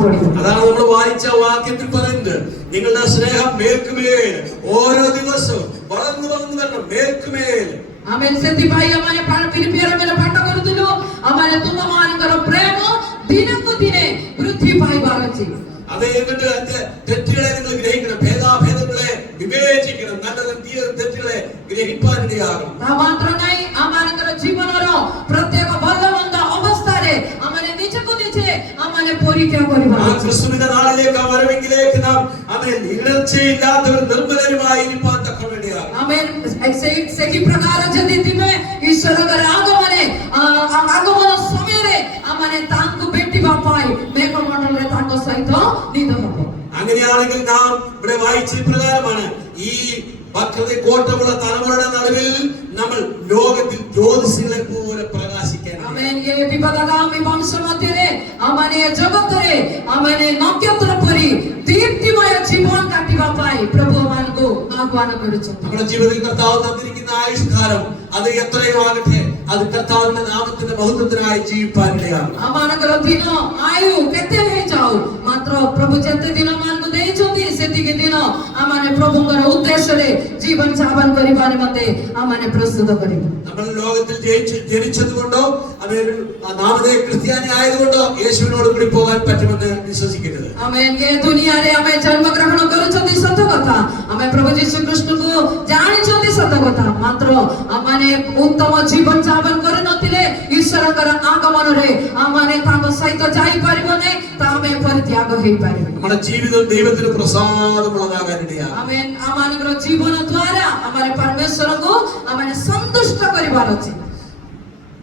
ପଡିବ। അതാണ് നമ്മൾ വായിച്ച വാക്യത്തിൽ പറയുന്നത്, നിങ്ങളുടെ സ്നേഹം മേൽക്കുമേൽ ഓരോ ദിവസവും വളർന്നു വളർന്നു വരണം, മേൽക്കുമേൽ. ആമേൻ. ସେଥିପାଇଁ ଆମେ ଫିଲିପିୟର ମାନେ ପାଠ କରୁଥିଲୁ, ଆମେ ତୁମମାନଙ୍କର ପ୍ରେମ ଦିନକୁ ଦିନେ ବୃଦ୍ଧି ପାଇବାର ଅଛି। അത് എന്നിട്ട് അതിന്റെ തെറ്റുകളെ നിങ്ങൾ ഗ്രഹിക്കണം, ഭേദാഭേദങ്ങളെ വിവേചിക്കണം, നല്ലതും തീയതും തെറ്റുകളെ ഗ്രഹിപ്പാനിടയാകണം. ମାତ୍ର ନାଇଁ, ଆମମାନଙ୍କର ଜୀବନର ପ୍ରତ୍ୟେକ ଭଲ ମନ୍ଦ ଅବସ୍ଥାରେ ଆମେ ନିଜକୁ ନିଜେ ଆମେ ପରୀକ୍ଷା କରିବା। ക്രിസ്തുവിന്റെ നാളിലേക്ക് വരവെങ്കിലേക്ക് നാം ഇടർച്ചയില്ലാത്തവരും നിർമ്മലരുമായി ഇരിപ്പാൻ തക്കവേണ്ടിയാണ്. ആമേൻ. ସେହି ପ୍ରକାର ଯଦି ତୁମେ ଈଶ୍ୱରଙ୍କର ଆଗମନ ସମୟରେ ଆମେ ତାଙ୍କୁ ଭେଟିବା ପାଇଁ മേഘമണ്ഡലରେ ତାଙ୍କ ସହିତ ନିଦ ହେବ। അങ്ങനെയാണെങ്കിൽ നാം ഇവിടെ വായിച്ച പ്രകാരമാണ്, ഈ ഭക്തി കോട്ടമുള്ള തലമുറയുടെ നടുവിൽ നമ്മൾ ലോകത്തിൽ ജ്യോതിഷികളെ പോലെ പ്രകാശിക്കണം. ആമേൻ. ഈ വിപദഗാമി വംശ മധ്യരെ ଆମେ ଜଗତରେ ଆମେ ନକ୍ଷତ୍ର ପରି ദീപ്തിമയ ജീവൻ കാട്ടിବା ପାଇଁ ପ୍ରଭୁ ମାନଙ୍କୁ ആഹ്വാനം କରୁଛନ୍ତି। നമ്മുടെ ജീവിതത്തിൽ കർത്താവ് തന്നിരിക്കുന്ന ആയുഷ്കാലം അത് എത്രയോ ആകട്ടെ, അത് കർത്താവിന്റെ നാമത്തിന്റെ മഹത്വത്തിനായി ജീവിപ്പാനിടയാണ്। ଆମମାନଙ୍କର ଦିନ ଆୟୁ କେତେ ହେଇଯାଉ, ମାତ୍ର ପ୍ରଭୁ ଯେତେ ଦିନ ମାନଙ୍କୁ ଦେଇଛନ୍ତି ସେତିକି ଦିନ ଆମେ ପ୍ରଭୁଙ୍କର ଉଦ୍ଦେଶ୍ୟରେ ଜୀବନ ଯାପନ କରିବା ନିମନ୍ତେ ଆମେ ପ୍ରସ୍ତୁତ କରିବୁ। നമ്മൾ ലോകത്തിൽ ജനിച്ചതുകൊണ്ടോ നാമതേ ക്രിസ്ത്യാനി ആയതുകൊണ്ടോ യേശുവിനോട് കൂടി പോകാൻ പറ്റുമെന്ന് വിശ്വസിക്കരുത്। ആമേൻ. ഈ ദുനിയാରେ ଆମେ ଜନ୍ମଗ୍ରହଣ କରୁଛନ୍ତି ସତ କଥା, ଆମେ ପ୍ରଭୁ ଯୀଶୁ ଖ୍ରୀଷ୍ଟଙ୍କୁ ଜାଣିଛନ୍ତି ସତ କଥା, ମାତ୍ର ଆମେ ଉତ୍ତମ ଜୀବନ ଯାପନ କରିନଥିଲେ ଈଶ୍ୱରଙ୍କର ଆଗମନରେ ଆମେ ତାଙ୍କ ସହିତ ଯାଇପାରିବ ନାହିଁ, ତ ଆମେ ପରିତ୍ୟାଗ ହେଇପାରିବ। നമ്മുടെ ജീവിതം ദൈവത്തിന് പ്രസാദമുള്ളതാകാനിടയാണ്। ആമേൻ. ଆମମାନଙ୍କର ଜୀବନ ଦ୍ୱାରା ଆମେ ପରମେଶ୍ୱରଙ୍କୁ ଆମେ ସନ୍ତୁଷ୍ଟ କରିବାର ଅଛି।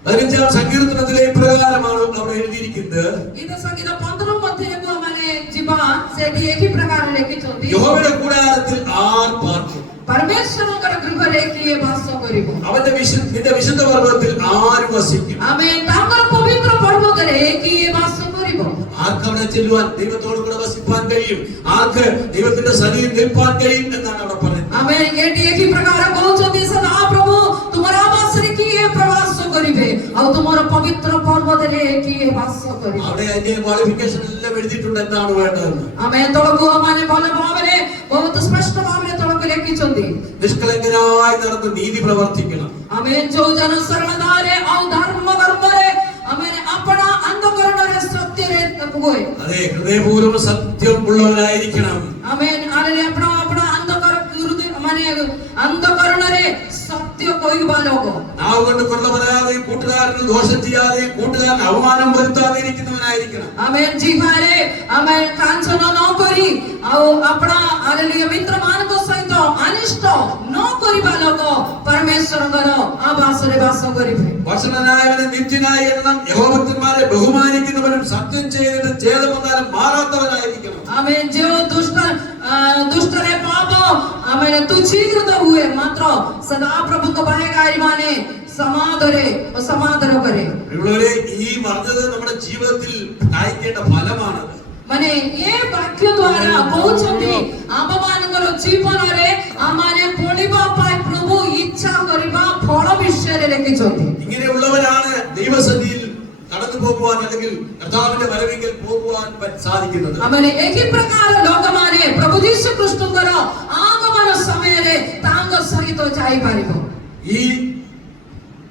15ാം സങ്കീർത്തനത്തിലെ പ്രകാരമാണ് അവിടെ എഴുതിയിരിക്കുന്നത്, ഗീത സംഗീത 15 മധ്യକୁ ଆମେ ଯିବା, ସେଠି ଏହି ପ୍ରକାର ଲେଖିଛନ୍ତି, യഹോവയുടെ കൂടാരത്തിൽ ആർ പാർക്കും, പരമേശ്വരଙ୍କର ଗୃହରେ କିଏ ବାସ କରିବ, അവന്റെ വിശുദ്ധ പർവ്വതത്തിൽ ആര് വസിക്കും, ആമേൻ। ତାଙ୍କର ପବିତ୍ର ପର୍ବତରେ କିଏ ବାସ କରିବ, ആർക്ക് അവിടെ ചെല്ലുവാൻ ദൈവത്തോട് കൂടെ വസിപ്പാൻ കഴിയും, ആർക്ക് ദൈവത്തിന്റെ സന്നിധിയിൽ നിൽപ്പാൻ കഴിയും എന്നാണ് അവിടെ പറയുന്നത്। ആമേൻ। ଏଠି ଏହି ପ୍ରକାର କହୁଛନ୍ତି, ସଦାପ୍ରଭୁ ତୁମର ଆବାସରେ କିଏ ପ୍ରବାସ କରିବେ, ଆଉ ତୁମର ପବିତ୍ର ପର୍ବତରେ କିଏ ବାସ କରିବେ। അവിടെ അതിന്റെ ക്വാളിഫിക്കേഷൻ എല്ലാം എഴുതിയിട്ടുണ്ട് എന്താണ് വേണ്ടതെന്ന്। ആമേൻ। ତଳକୁ ମାନେ ଭଲ ଭାବରେ ବହୁତ ସ୍ପଷ୍ଟ ଭାବରେ ତଳକୁ ଲେଖିଛନ୍ତି, നിഷ്കളങ്കനായി നടന്ന് നീതി പ്രവർത്തിക്കണം। ആമേൻ। ଯୋଉ ଜନ ଶରଣଦାରେ ଆଉ ଧର୍ମ କର୍ମରେ ആമേൻ ଆପଣା ଅନ୍ତଃକରଣରେ ସତ୍ୟରେ ହୁଏ, അതെ, ഹൃദയപൂർവ്വം സത്യം ഉള്ളവരായിരിക്കണം। ആമേൻ। ଆରେ ଆପଣା അന്ധകരണരെ സത്യ കൊയ്യുവാ ലോക, നാവ് കൊണ്ട് കൊള്ള പറയാതെയും കൂട്ടുകാരന് ദോഷം ചെയ്യാതെയും കൂട്ടുകാരന് അവമാനം വരുത്താതെ ഇരിക്കുന്നവനായിരിക്കണം। ആമേൻ। ജിഹ്വാരെ ആമേൻ കാഞ്ചന ନ କରି ଆଉ ଆପଣା ହାଲେଲୁୟା ମିତ୍ରମାନଙ୍କ ସହିତ ଅନିଷ୍ଟ ନ କରିବା ଲୋକ ପରମେଶ୍ୱରଙ୍କର ଆବାସରେ ବାସ କରିବେ। വചനനായവനെ നിത്യനായി എണ്ണം, യഹോവഭക്തന്മാരെ ബഹുമാനിക്കുന്നവനും സത്യം ചെയ്തിട്ട് ഛേദമൊന്നാലും മാറാത്തവനായിരിക്കണം। ആമേൻ। जो दुष्टरे पाप आमने तुच्छीकृत हुए, मात्र सदा प्रभु को बाहेगारी माने സമാധാന करे। ഈ മർദ്ദത നമ്മുടെ ജീവിതത്തിൽ കായ്ക്കേണ്ട ഫലമാണ്। ମାନେ ଏ ବାକ୍ୟ ଦ୍ୱାରା କହୁଛନ୍ତି, ଆମମାନଙ୍କର ଜୀବନରେ ଆମମାନେ ପଢିବା ପାଇଁ ପ୍ରଭୁ ଇଚ୍ଛା କରିବା ଫଳ ବିଷୟରେ ଲେଖିଛନ୍ତି। ഇങ്ങനെയുള്ളവരാണ് ദൈവസന്നിധിയിൽ കടന്നു പോകുവാൻ അല്ലെങ്കിൽ കർത്താവിന്റെ വരവിങ്കൽ പോകുവാൻ സാധിക്കുന്നത്। ആമേൻ। ଏହି ପ୍ରକାର ଲୋକମାନେ ପ୍ରଭୁ ଯୀଶୁ ଖ୍ରୀଷ୍ଟଙ୍କର ആഗമന സമയത്തെ ତାଙ୍କ ସହିତ ଯାଇପାରିବ। ഈ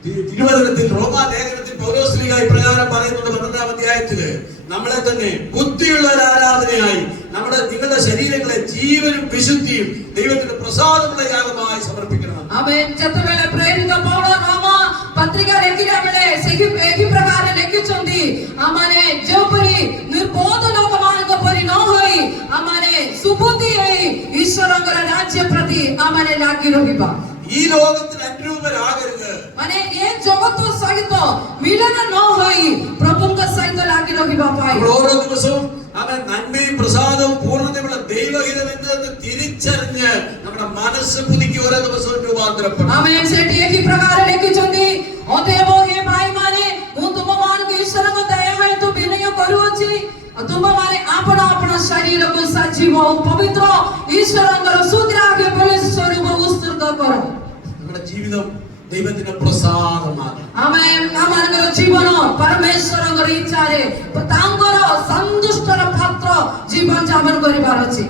തിരുവചനത്തിൽ റോമാലേഖനത്തിൽ പൗലോസ്ലീഹ ഇപ്രകാരം പറയുന്നുണ്ട്, 12ാം അധ്യായത്തില്, നമ്മളെ തന്നെ ബുദ്ധിയുള്ള ഒരു ആരാധനയായി നിങ്ങളുടെ ശരീരങ്ങളെ ജീവനും വിശുദ്ധിയും ദൈവത്തിന് പ്രസാദമുള്ള യാഗമായി സമർപ്പിക്കണം। ആമേൻ। ଯେତେବେଳେ ପ୍ରେରିତ ପୌଳ ରୋମ ପତ୍ରିକା ଲେଖିଲା ବେଳେ ସେହି ପ୍ରକାର ଲେଖିଛନ୍ତି, ଆମମାନେ ଯେପରି ନିର୍ବୋଧ ଲୋକମାନଙ୍କ ପରି ନ ହୋଇ ଆମମାନେ ସୁବୁଦ୍ଧି ହେଇ ଈଶ୍ୱରଙ୍କର ରାଜ୍ୟ ପ୍ରତି ଆମମାନେ ଲାଗି ରହିବା। ഈ ലോകത്തിന് അനുരൂപരാകരുത്, ମାନେ ଏ ଜଗତ ସହିତ ମିଳନ ନ ହୋଇ ପ୍ରଭୁଙ୍କ ସହିତ ଲାଗି ରହିବା ପାଇଁ ഓരോ ദിവസവും അവൻ നന്മയും പ്രസാദവും പൂർണ്ണതയുള്ള ദൈവഹിതം എന്ന് തിരിച്ചറിഞ്ഞ് നമ്മുടെ മനസ്സ് പുതുക്കി ഓരോ ദിവസവും രൂപാന്തരപ്പെടും। ആമേൻ। ସେଠି ଏହି ପ୍ରକାର ଲେଖିଛନ୍ତି, ଅତଏବ ହେ ଭାଇମାନେ, ମୁଁ ତୁମମାନଙ୍କୁ ଈଶ୍ୱରଙ୍କ ଦୟା ହେତୁ ବିନୟ କରୁଅଛି, ତୁମମାନେ ଆପଣା ଆପଣା ଶରୀରକୁ ସଜୀବ ଓ ପବିତ୍ର ଈଶ୍ୱରଙ୍କର ସୁଗ୍ରାହ୍ୟ ବଳି ସ୍ୱରୂପ ଉତ୍ସର୍ଗ କର। നമ്മുടെ ജീവിതം ദൈവത്തിന്റെ പ്രസാദമാണ്। ଆମମାନଙ୍କର ଜୀବନ ପରମେଶ୍ୱରଙ୍କର ଇଚ୍ଛାରେ ତାଙ୍କର ସନ୍ତୁଷ୍ଟର ପାତ୍ର ଜୀବନ ଯାପନ କରିବାର ଅଛି।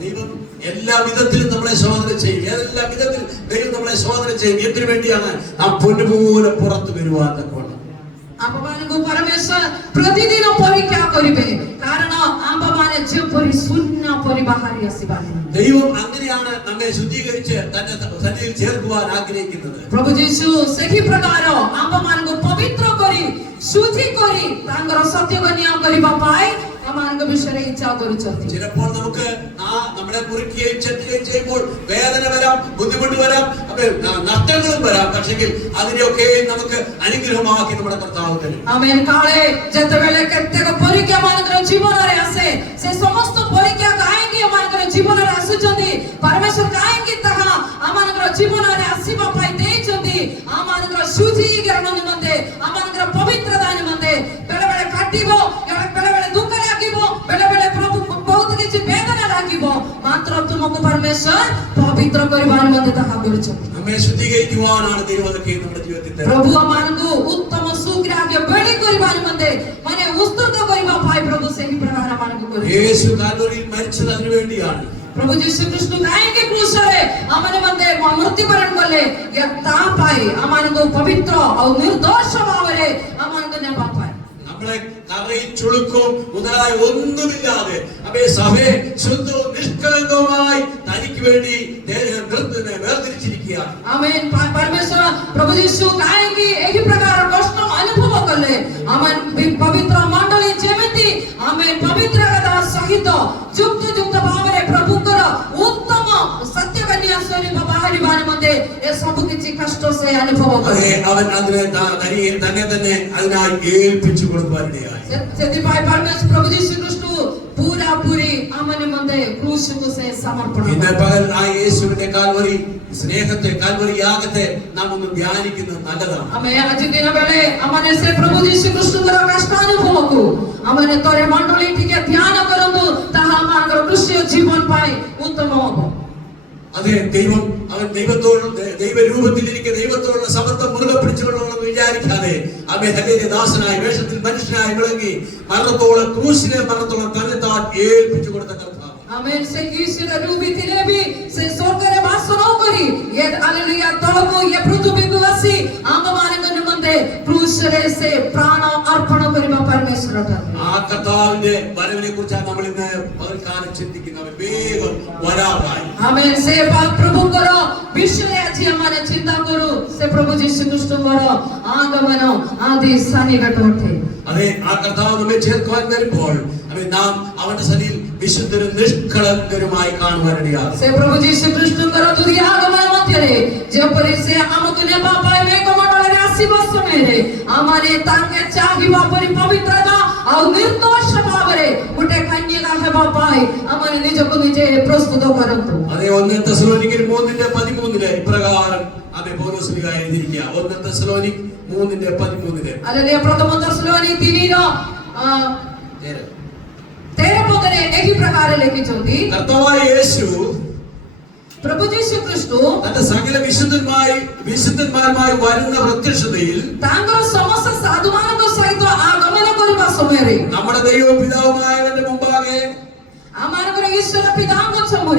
ദൈവം എല്ലാ വിധത്തിലും നമ്മളെ ശോധന ചെയ്യും. എല്ലാ വിധത്തിൽ ദൈവം നമ്മളെ ശോധന ചെയ്യും. എന്തിനു വേണ്ടിയാണ്? ആ പൊന്നുപോലെ പുറത്തു വരുവാൻ തക്കവണ്ണം. ଆମମାନଙ୍କୁ ପରମେଶ୍ୱର ପ୍ରତିଦିନ ପରୀକ୍ଷା କରିବେ, କାରଣ ଆମମାନେ ଯେପରି ଶୂନ୍ୟ ପରି ବାହାରି ଆସିବା। ദൈവം അങ്ങനെയാണ് നമ്മെ ശുദ്ധീകരിച്ച് തന്റെ സന്നിധിയിൽ ചേർക്കുവാൻ ആഗ്രഹിക്കുന്നത്. ପ୍ରଭୁ ଯୀଶୁ ସେହି ପ୍ରକାର ଆମମାନଙ୍କୁ ପବିତ୍ର କରି ଶୁଦ୍ଧି କରି ତାଙ୍କର ସତ୍ୟକୁ ନିୟମ କରିବା ପାଇଁ ଆମମାନଙ୍କ ବିଷୟରେ ଇଚ୍ଛା କରୁଛନ୍ତି। ചിലപ്പോൾ നമുക്ക് നമ്മളെ മുറിക്കുകയും ചെത്തുകയും ചെയ്യുമ്പോൾ വേദന വരാം, ബുദ്ധിമുട്ട് വരാം, നഷ്ടങ്ങളും വരാം. പക്ഷെങ്കിൽ അതിനെയൊക്കെ നമുക്ക് അനുഗ്രഹമാക്കി നമ്മുടെ കർത്താവ് തരും. ആമേൻ. କାଳେ ଯେତେବେଳେ କେତେକ ପରୀକ୍ଷା ମାନଙ୍କର ଜୀବନରେ ଆସେ, ସେ ସମସ୍ତ ପରୀକ୍ଷା କାହିଁକି ଆମମାନଙ୍କର ଜୀବନରେ ଆସୁଛନ୍ତି, ପରମେଶ୍ୱର କାହିଁକି ତାହା ଆମମାନଙ୍କର ଜୀବନରେ ଆସିବା ପାଇଁ ଦେଇଛନ୍ତି, ଆମମାନଙ୍କର ଶୁଦ୍ଧୀକରଣ ନିମନ୍ତେ, ଆମମାନଙ୍କର ପବିତ୍ରତା ନିମନ୍ତେ। ବେଳେ ବେଳେ କାଟିବ, ବେଳେ ବେଳେ ଦୁଃଖ ଲାଗିବ, ବେଳେ ବେଳେ ପ୍ରଭୁ ବହୁତ କିଛି ବେଦନା ଲାଗିବ, ମାତ୍ର ତୁମକୁ ପରମେଶ୍ୱର ପବିତ୍ର କରିବା ନିମନ୍ତେ ତାହା କରୁଛନ୍ତି। നമ്മെ ശുദ്ധീകരിക്കുവാനാണ് ദൈവം അതൊക്കെ നമ്മുടെ ജീവിതത്തിൽ തരുന്നത്. ପ୍ରଭୁ ଆମମାନଙ୍କୁ ଉତ୍ତମ ସୁଗ୍ରାହ୍ୟ ବେଳି କରିବା ନିମନ୍ତେ, ମାନେ ଉସ୍ତୁତ କରିବା ପାଇଁ ପ୍ରଭୁ ସେହି ପ୍ରକାର ଆମମାନଙ୍କୁ କରୁଛନ୍ତି। യേശു കാൽവരിയിൽ മരിച്ചത് അതിനു വേണ്ടിയാണ്. ପ୍ରଭୁ ଯୀଶୁ ଖ୍ରୀଷ୍ଟ କାହିଁକି କ୍ରୁଶରେ ଆମ ନିମନ୍ତେ ମୃତ୍ୟୁବରଣ କଲେ, ତା ପାଇଁ ଆମମାନଙ୍କୁ ପବିତ୍ର ଆଉ ନିର୍ଦ୍ଦୋଷ ଭାବରେ ଆମମାନଙ୍କୁ ନେବା ପାଇଁ। നമ്മളെ കറയും ചുളുക്കവും മുതലായ ഒന്നുമില്ലാതെ അവയെ സഭയെ ശുദ്ധവും നിഷ്കളങ്കവുമായി തനിക്ക് വേണ്ടി വേർതിരിച്ചിരിക്കുകയാണ്. ആമേൻ. ପରମେଶ୍ୱର ପ୍ରଭୁ ଯୀଶୁ କାହିଁକି ଏହି ପ୍ରକାର କଷ୍ଟ ଅନୁଭବ କଲେ, ଆମେ ପବିତ୍ର ମଣ୍ଡଳୀ ଯେମିତି ଆମେ ପବିତ୍ରତା ସହିତ ଯୁକ୍ତ ଯୁକ୍ତ ଭାବରେ ପ୍ରଭୁଙ୍କର ଉତ୍ତମ ସତ୍ୟକନ୍ୟା ସ୍ୱରୂପ ବାହାରିବା ନିମନ୍ତେ ଏ ସବୁ କିଛି କଷ୍ଟ ସେ ଅନୁଭବ କଲେ। അവൻ അതിനെ തന്നെ അതിനായി ഏൽപ്പിച്ചു കൊടുക്കുവാനിടയായി. ସେଥିପାଇଁ ପରମେଶ୍ୱର ପ୍ରଭୁ ଯୀଶୁ ଖ୍ରୀଷ୍ଟ പൂരാപൂരി ଆମ ନିମନ୍ତେ କ୍ରୁଶକୁ ସେ ସମର୍ପଣ ഇന്ന് പകൽ ആ യേശുവിന്റെ കാൽവരി സ്നേഹത്തെ, കാൽവരി യാഗത്തെ നാം ഒന്ന് ധ്യാനിക്കുന്നത് നല്ലതാണ്. ଆମେ ଆଜି ଦିନ ବେଳେ ଆମମାନେ ସେ ପ୍ରଭୁ ଯୀଶୁ ଖ୍ରୀଷ୍ଟଙ୍କର କଷ୍ଟାନୁଭବକୁ ଆମମାନେ ଥରେ ମଣ୍ଡଳୀ ଟିକେ ଧ୍ୟାନ କରନ୍ତୁ, ତାହା ଆମମାନଙ୍କର କ୍ରିସ୍ତୀୟ ଜୀବନ ପାଇଁ ଉତ୍ତମ ହେବ। അതെ, ദൈവം അവൻ ദൈവരൂപത്തിലിരിക്കെ ദൈവത്തോടുള്ള സംബന്ധം മുറുകെ പിടിച്ചുകൊള്ളണമെന്ന് വിചാരിക്കാതെ അവൻ ഹല്ലേലൂയ ദാസനായി വേഷത്തിൽ മനുഷ്യനായി വിളങ്ങി മരണത്തോളം, ക്രൂശിലെ മരണത്തോളം തന്നെ താൻ ഏൽപ്പിച്ചു കൊടുത്ത കർത്താവ്. ആമേൻ. ସେ ଈଶ୍ୱର ରୂପିଥିଲେ ବି ସେ ସ୍ୱର୍ଗରେ ବାସ ନ କରି ହାଲେଲୁୟା ତଳକୁ ଏ ପୃଥିବୀକୁ ଆସି ଆମମାନଙ୍କ ନିମନ୍ତେ କ୍ରୁଶରେ ସେ ପ୍ରାଣ ଅର୍ପଣ କରିବା ପରମେଶ୍ୱର ଠାରୁ। ആ കർത്താവിന്റെ വരവിനെ കുറിച്ചാണ് നമ്മൾ ഇന്ന് പകൽക്കാലം ചിന്തിക്കുന്നത്. വേഗം വരാറായി. ആമേൻ. ସେ ପ୍ରଭୁଙ୍କର ବିଷୟରେ ଆଜି ଆମେ ଚିନ୍ତା କରୁ। ସେ ପ୍ରଭୁ ଯୀଶୁ ଖ୍ରୀଷ୍ଟଙ୍କର ആഗമന ആദി സന്നികട ଅଟେ। അതെ, ആ കർത്താവ് നമ്മെ ചേർക്കുവാൻ വരുമ്പോൾ നാം അവന്റെ സന്നിധിയിൽ വിശുദ്ധരും നിഷ്കളങ്കരുമായി കാണുവാനിടയാകും. ସେ ପ୍ରଭୁ ଯୀଶୁ ଖ୍ରୀଷ୍ଟଙ୍କର ଦୁରି ଆଗମନ ମଧ୍ୟରେ ଯେପରି ସେ ଆମକୁ ନେବା ପାଇଁ ମେଘମଣ୍ଡଳରେ ଆସିବା ସମୟରେ ଆମମାନେ ତାଙ୍କେ ଚାହିଁବା ପରି ପବିତ୍ରତା ଆଉ ନିର୍ଦ୍ଦୋଷ ଭାବରେ ଗୋଟେ କନ୍ୟା ହେବା ପାଇଁ ଆମମାନେ ନିଜକୁ ନିଜେ ପ୍ରସ୍ତୁତ କରନ୍ତୁ। അതെ, 1 തെസ്സലോനിക്കർ 3:13 ഇപ്രകാരം പൗലോസ് എഴുതിയിരിക്കുക. 1 തെസ്സലോനിക്കർ 3:13. ഹല്ലേലൂയ. പ്രഥമ തെസ്സലോനിക്കർ 3:13 ଏହି ପ୍ରକାର ଲେଖିଛନ୍ତି, കർത്താവായ യേശു പ്രഭു ଯୀଶୁ ଖ୍ରୀଷ୍ଟ തന്റെ സകല വിശുദ്ധന്മാരുമായി വരുന്ന പ്രത്യക്ഷതയിൽ ତାଙ୍କର ସମସ୍ତ ସାଧୁମାନଙ୍କ ସହିତ ଆଗମନ କରିବା ସମୟରେ നമ്മുടെ ദൈവവും പിതാവുമായവന്റെ മുമ്പാകെ ଆମମାନଙ୍କର ଈଶ୍ୱର ପିତାଙ୍କ ସମୟରେ